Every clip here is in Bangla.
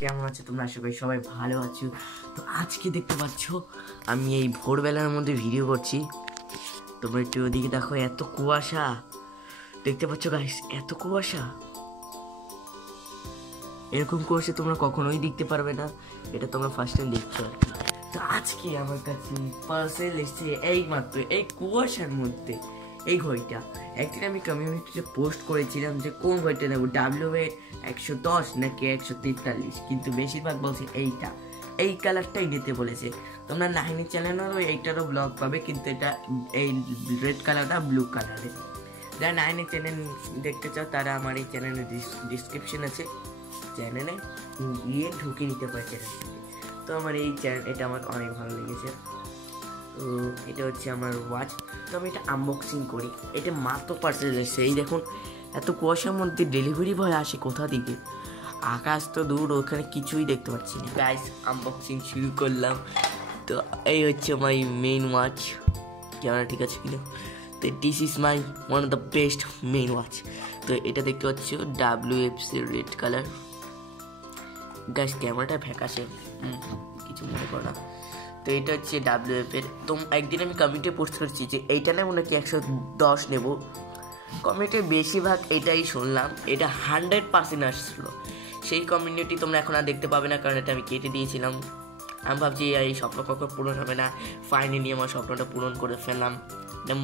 কেমন আছো তোমরা? আশা করি সবাই ভালো আছো। তো আজকে দেখতে পাচ্ছ আমি এই ভোরবেলার মধ্যে ভিডিও করছি। তোমরা একটু ওদিকে দেখো, এত কুয়াশা দেখতে পাচ্ছ গাইস, এত কুয়াশা। এরকম কুয়াশা তোমরা কখনোই দেখতে পারবে না, এটা তোমরা ফার্স্ট টাইম দেখছো আর কি। তো আজকে আমার কাছে পার্সেল এসেছে এই মাত্র এই কুয়াশার মধ্যে এই ঘড়িটা। একদিন আমি কমিউনিটিতে পোস্ট করেছিলাম যে কোন ঘড়িটা নেবো, WA-110 নাকি 143, কিন্তু বেশিরভাগ বলছে এই কালারটাই নিতে বলেছে। তোমরা নাহিনী চ্যানেলেরও এইটারও ব্লগ পাবে, কিন্তু এটা এই রেড কালারটা ব্লু কালারের। যারা নাহিনী চ্যানেল দেখতে চাও তারা আমার এই চ্যানেলের ডিসক্রিপশন আছে, চ্যানেলে গিয়ে ঢুকে নিতে পারে চ্যানেলটিকে। তো আমার এই চ্যানেল এটা আমার অনেক ভালো লেগেছে। তো এটা হচ্ছে আমার ওয়াচ। তো আমি এটা আনবক্সিং করি। এটা মাত্র পার্সেল এসেছে। এই দেখুন, এত কুয়াশার মধ্যে ডেলিভারি বয় আসে কোথা থেকে? আকাশ তো দূর, ওখানে কিছুই দেখতে পাচ্ছি না। গাইস, আনবক্সিং শুরু করলাম। তো এই হচ্ছে আমার মেইন ওয়াচ। ক্যামেরা ঠিক আছে কিনা? তো this is my one of the best main watch. তো এটা দেখতে পাচ্ছ WFC রেড কালার। গাইস, ক্যামেরাটা ফ্যাকাশে, কিছু মনে করো না। তো এটা হচ্ছে WF এর। তো একদিন আমি কমিউনিটি পোস্ট করছি যে এইটা নেবো নাকি 110 নেব। কমিউনিটি বেশিরভাগ এটাই শুনলাম, এটা 100% আসছিলো। সেই কমিউনিটি তোমরা এখন আর দেখতে পাবে না, কারণ এটা আমি কেটে দিয়েছিলাম। আমি ভাবছি এই স্বপ্ন কখন পূরণ হবে না, ফাইনালি আমার স্বপ্নটা পূরণ করে ফেললাম।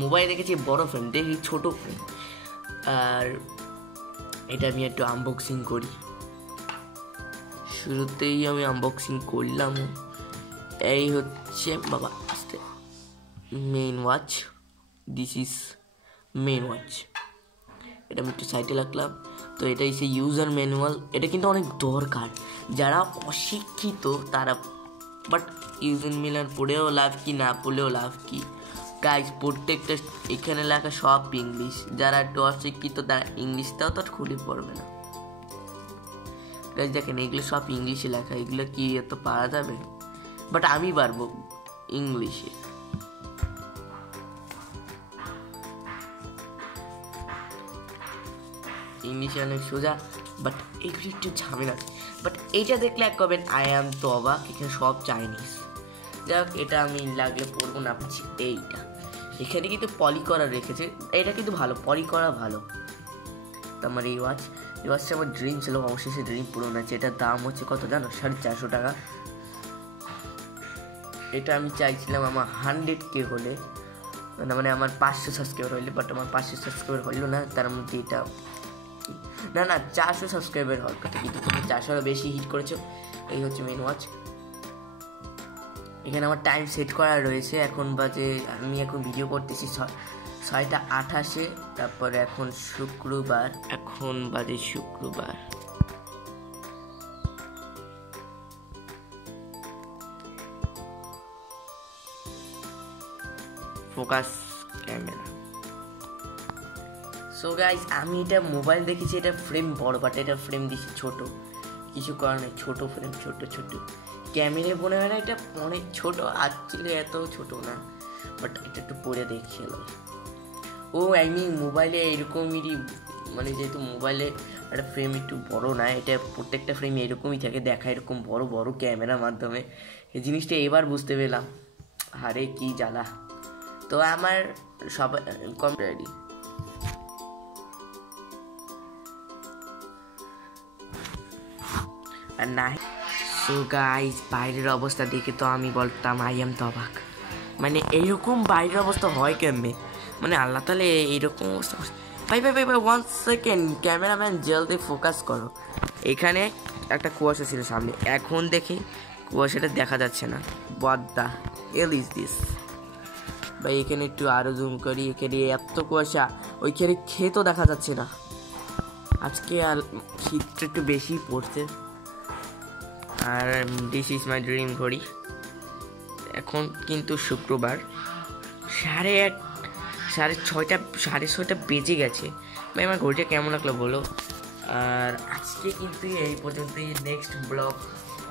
মোবাইলে দেখেছি বড় ফ্রেম, দেখি ছোট ফ্রেম। আর এটা আমি একটু আনবক্সিং করি। শুরুতেই আমি আনবক্সিং করলাম। এই হচ্ছে বাবা আস্তে main watch. This is main watch. এটা আমি একটু সাইডে রাখলাম। তো এটা হচ্ছে ইউজার ম্যানুয়াল। এটা কিন্তু অনেক দরকার যারা অশিক্ষিত তারা, বাট ইউজার ম্যানুয়াল পড়েও লাভ কি, না পড়লেও লাভ কি গাইজ। প্রত্যেকটা এখানে লেখা সব ইংলিশ। যারা একটু অশিক্ষিত তারা ইংলিশটাও তো খুলে পড়বে না গাইজ। দেখেন এগুলো সব ইংলিশে লেখা, এগুলো কি এত পারা যাবে? বাট আমি পারবো ইংলিশে। ইংলিশে অনেক সোজা, বাট এগুলো একটু ঝামেলা। বাট এইটা দেখলে এক কবেন আই অ্যাম তো অবাক, এখানে সব চাইনিজ। যাই হোক, এটা আমি লাগলে পড়বো না পাচ্ছি। এইটা এখানে কিন্তু পলি করা রেখেছে, এটা কিন্তু ভালো, পলি করা ভালো। তো আমার এই ওয়াচটা আমার ড্রিম ছিল, অবশেষে ড্রিম পূরণ হয়েছে। এটার দাম হচ্ছে কত জানো? 450 টাকা। এটা আমি চাইছিলাম আমার 100K হলে, মানে আমার 500 সাবস্ক্রাইবার হইলে, বাট আমার 500 সাবস্ক্রাইবার হইলো না। তার মধ্যে এটা না 400 সাবস্ক্রাইবার হওয়ার কথা, কিন্তু তুমি 400 বেশি হিট করেছো। এই হচ্ছে মেন ওয়াচ। এখানে আমার টাইম সেট করা রয়েছে। এখন বাজে, আমি এখন ভিডিও করতেছি 6টা 28। তারপরে এখন শুক্রবার, এখন বাজে শুক্রবার। Focus camera. সো গাইস, আমি এটা মোবাইল দেখেছি, এটা ফ্রেম বড়, বাট এটা ফ্রেম দিয়েছি ছোট। কিছু করার নেই, ছোট ফ্রেম, ছোট ক্যামেরা মনে হয় না এটা অনেক ছোট, অ্যাকচুয়ালি এত ছোট না, বাট এটা একটু পরে দেখি। ও আমি মোবাইলে এরকমই, মানে যেহেতু মোবাইলে একটা ফ্রেম একটু বড় না, এটা প্রত্যেকটা ফ্রেম এরকমই থাকে, দেখা এরকম বড় বড় ক্যামেরার মাধ্যমে। এই জিনিসটা এবার বুঝতে পেলাম, আরে কি জ্বালা। তো আমার সবাই কম রেডি। আর না, সো গাইস, বাইরের অবস্থা দেখে তো আমি বলতাম আই এম তো অবাক। মানে এইরকম বাইরের অবস্থা হয় কেমনে? মানে আল্লাহ তাহলে এইরকম অবস্থা। ভাই 1 সেকেন্ড, ক্যামেরাম্যান জলদি ফোকাস করো। এখানে একটা কুয়াশা ছিল সামনে, এখন দেখি কুয়াশাটা দেখা যাচ্ছে না। What the hell is this? ভাই এখানে একটু আরো জুম করি, এখানে এত কুয়াশা, ওইখানে ক্ষেতও দেখা যাচ্ছে না। আজকে আর শীতটা একটু বেশি পড়ছে। আর দিস ইজ মাই ড্রিম ঘড়ি। এখন কিন্তু শুক্রবার, 6:30 বেজে গেছে। ভাই আমার ঘড়িটা কেমন লাগলো বলো। আর আজকে কিন্তু এই পর্যন্তই। নেক্সট ব্লগ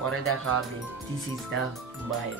পরে দেখা হবে। This is the by.